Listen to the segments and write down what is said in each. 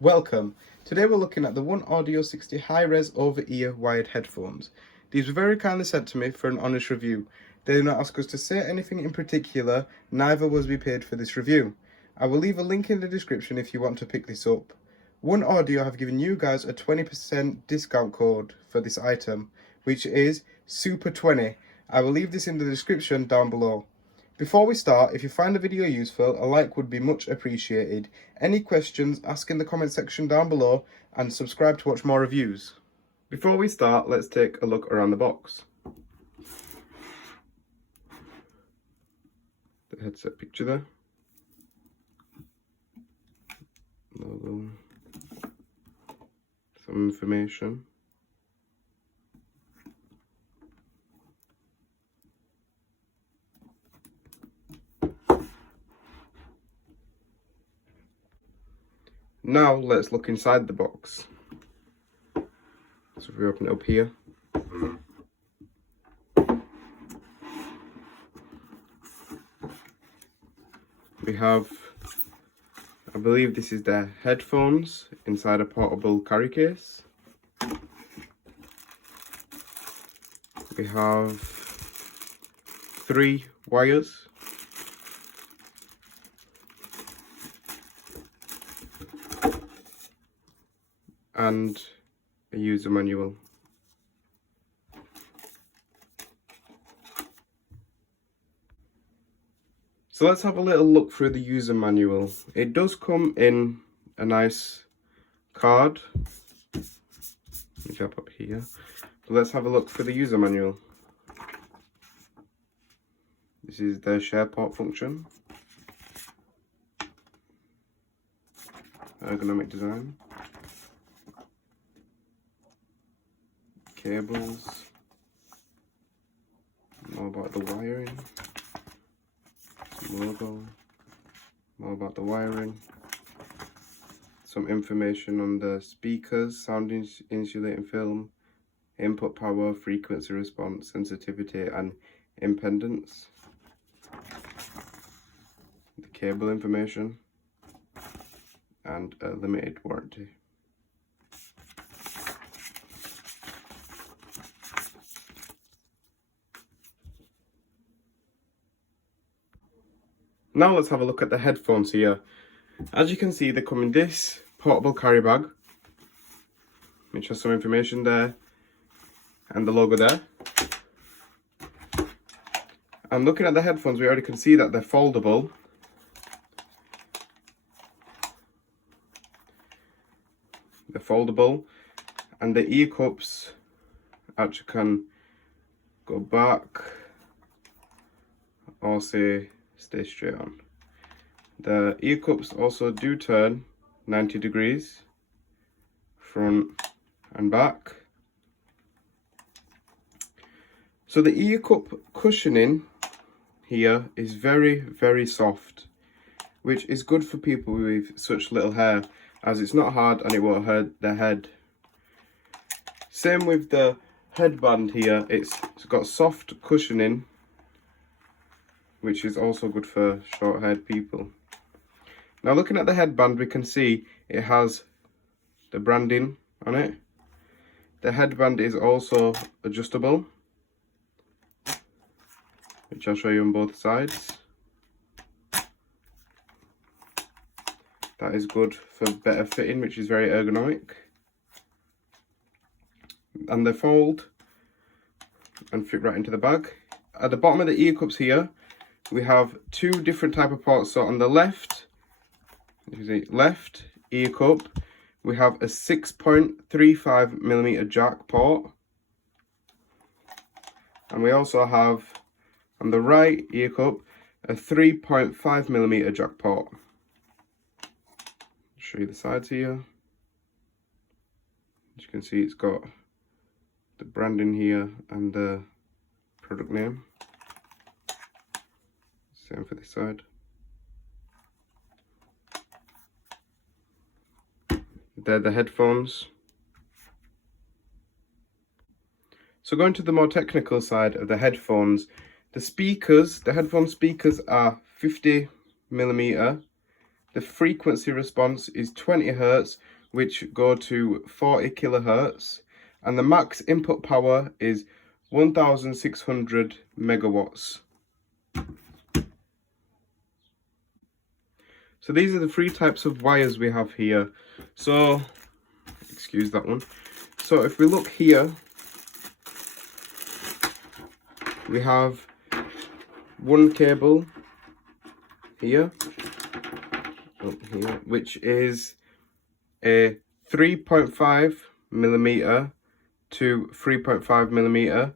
Welcome. Today we're looking at the OneOdio 60 high-res over-ear wired headphones. These were very kindly sent to me for an honest review. They did not ask us to say anything in particular, neither was we paid for this review. I will leave a link in the description if you want to pick this up. OneOdio have given you guys a 20% discount code for this item, which is SUPER20. I will leave this in the description down below. Before we start, if you find the video useful, a like would be much appreciated. Any questions, ask in the comment section down below, and subscribe to watch more reviews. Before we start, let's take a look around the box. The headset picture there. Logo. Some information. Now let's look inside the box. So if we open it up here, we have, I believe this is their headphones inside a portable carry case. We have 3 wires. And a user manual. So let's have a little look through the user manual. It does come in a nice card, which I'll put here. But let's have a look through the user manual. This is the share port function. Ergonomic design. Cables, more about the wiring, some logo, more about the wiring, some information on the speakers, sound insulating film, input power, frequency response, sensitivity and impedance, the cable information, and a limited warranty. Now let's have a look at the headphones here. As you can see, they come in this portable carry bag, which has some information there, and the logo there. And looking at the headphones, we already can see that they're foldable. They're foldable, and the ear cups actually can go back or say stay straight on. The ear cups also do turn 90 degrees front and back. So the ear cup cushioning here is very, very soft, which is good for people with such little hair, as it's not hard and it won't hurt their head. Same with the headband here, it's got soft cushioning, which is also good for short-haired people. Now looking at the headband, we can see it has the branding on it. The headband is also adjustable, which I'll show you on both sides. That is good for better fitting, which is very ergonomic. And they fold and fit right into the bag. At the bottom of the ear cups here, we have 2 different type of ports. So on the left, you see, left ear cup, we have a 6.35mm jack port, and we also have on the right ear cup a 3.5mm jack port. I'll show you the sides here. As you can see, it's got the branding here and the product name. Same for this side. They're the headphones. So going to the more technical side of the headphones, the headphone speakers are 50mm. the frequency response is 20 Hz, which go to 40 kilohertz, and the max input power is 1600 megawatts. So these are the three types of wires we have here. So, excuse that one. So if we look here, we have one cable here, which is a 3.5 millimeter to 3.5 millimeter.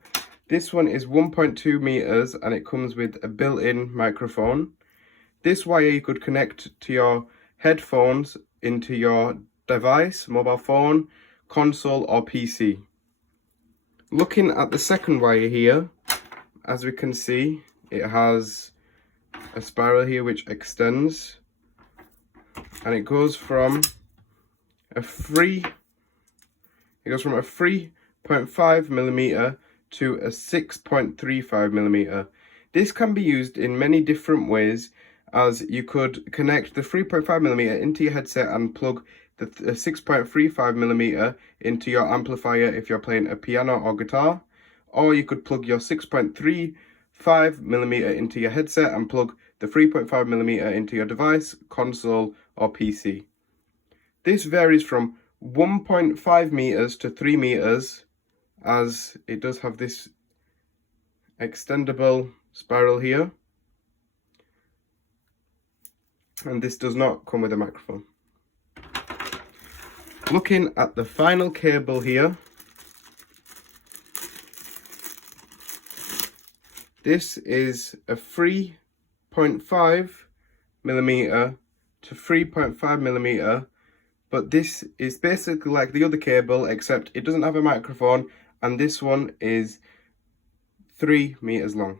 This one is 1.2 meters and it comes with a built-in microphone. This wire you could connect to your headphones into your device, mobile phone, console or PC. Looking at the second wire here, as we can see, it has a spiral here which extends, and it goes from a 3.5 millimeter to a 6.35 millimeter. This can be used in many different ways, as you could connect the 3.5 millimeter into your headset and plug the 6.35 millimeter into your amplifier if you're playing a piano or guitar, or you could plug your 6.35 millimeter into your headset and plug the 3.5 millimeter into your device, console or PC. This varies from 1.5 meters to 3 meters, as it does have this extendable spiral here, and this does not come with a microphone. Looking at the final cable here, this is a 3.5 millimeter to 3.5 millimeter, but this is basically like the other cable, except it doesn't have a microphone, and this one is 3 meters long.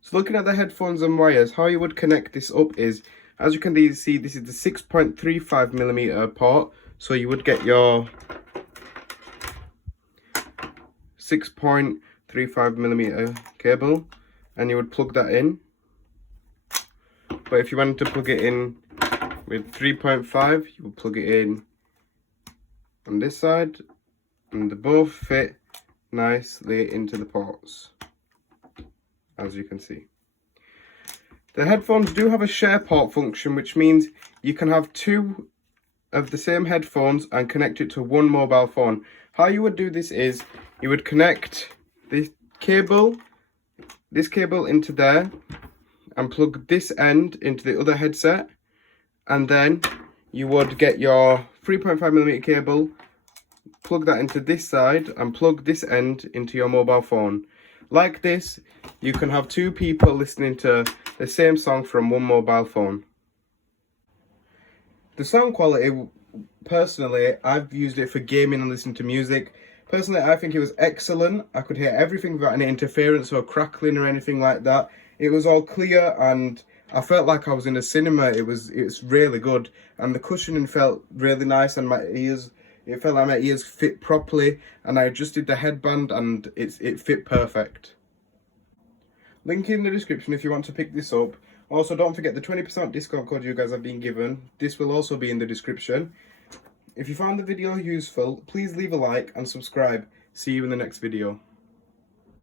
So looking at the headphones and wires, how you would connect this up is, as you can see, this is the 6.35 millimeter port. So you would get your 6.35 millimeter cable and you would plug that in. But if you wanted to plug it in with 3.5, you would plug it in on this side, and they both fit nicely into the ports, as you can see. The headphones do have a share port function, which means you can have two of the same headphones and connect it to one mobile phone. How you would do this is, you would connect this cable into there and plug this end into the other headset, and then you would get your 3.5 millimeter cable, plug that into this side and plug this end into your mobile phone. Like this, you can have two people listening to the same song from one mobile phone. The sound quality, personally, I've used it for gaming and listening to music. Personally, I think it was excellent. I could hear everything without any interference or crackling or anything like that. It was all clear and I felt like I was in a cinema. It was really good, and the cushioning felt really nice, and it felt like my ears fit properly, and I adjusted the headband and it fit perfect. Link in the description if you want to pick this up. Also, don't forget the 20% discount code you guys have been given. This will also be in the description. If you found the video useful, please leave a like and subscribe. See you in the next video.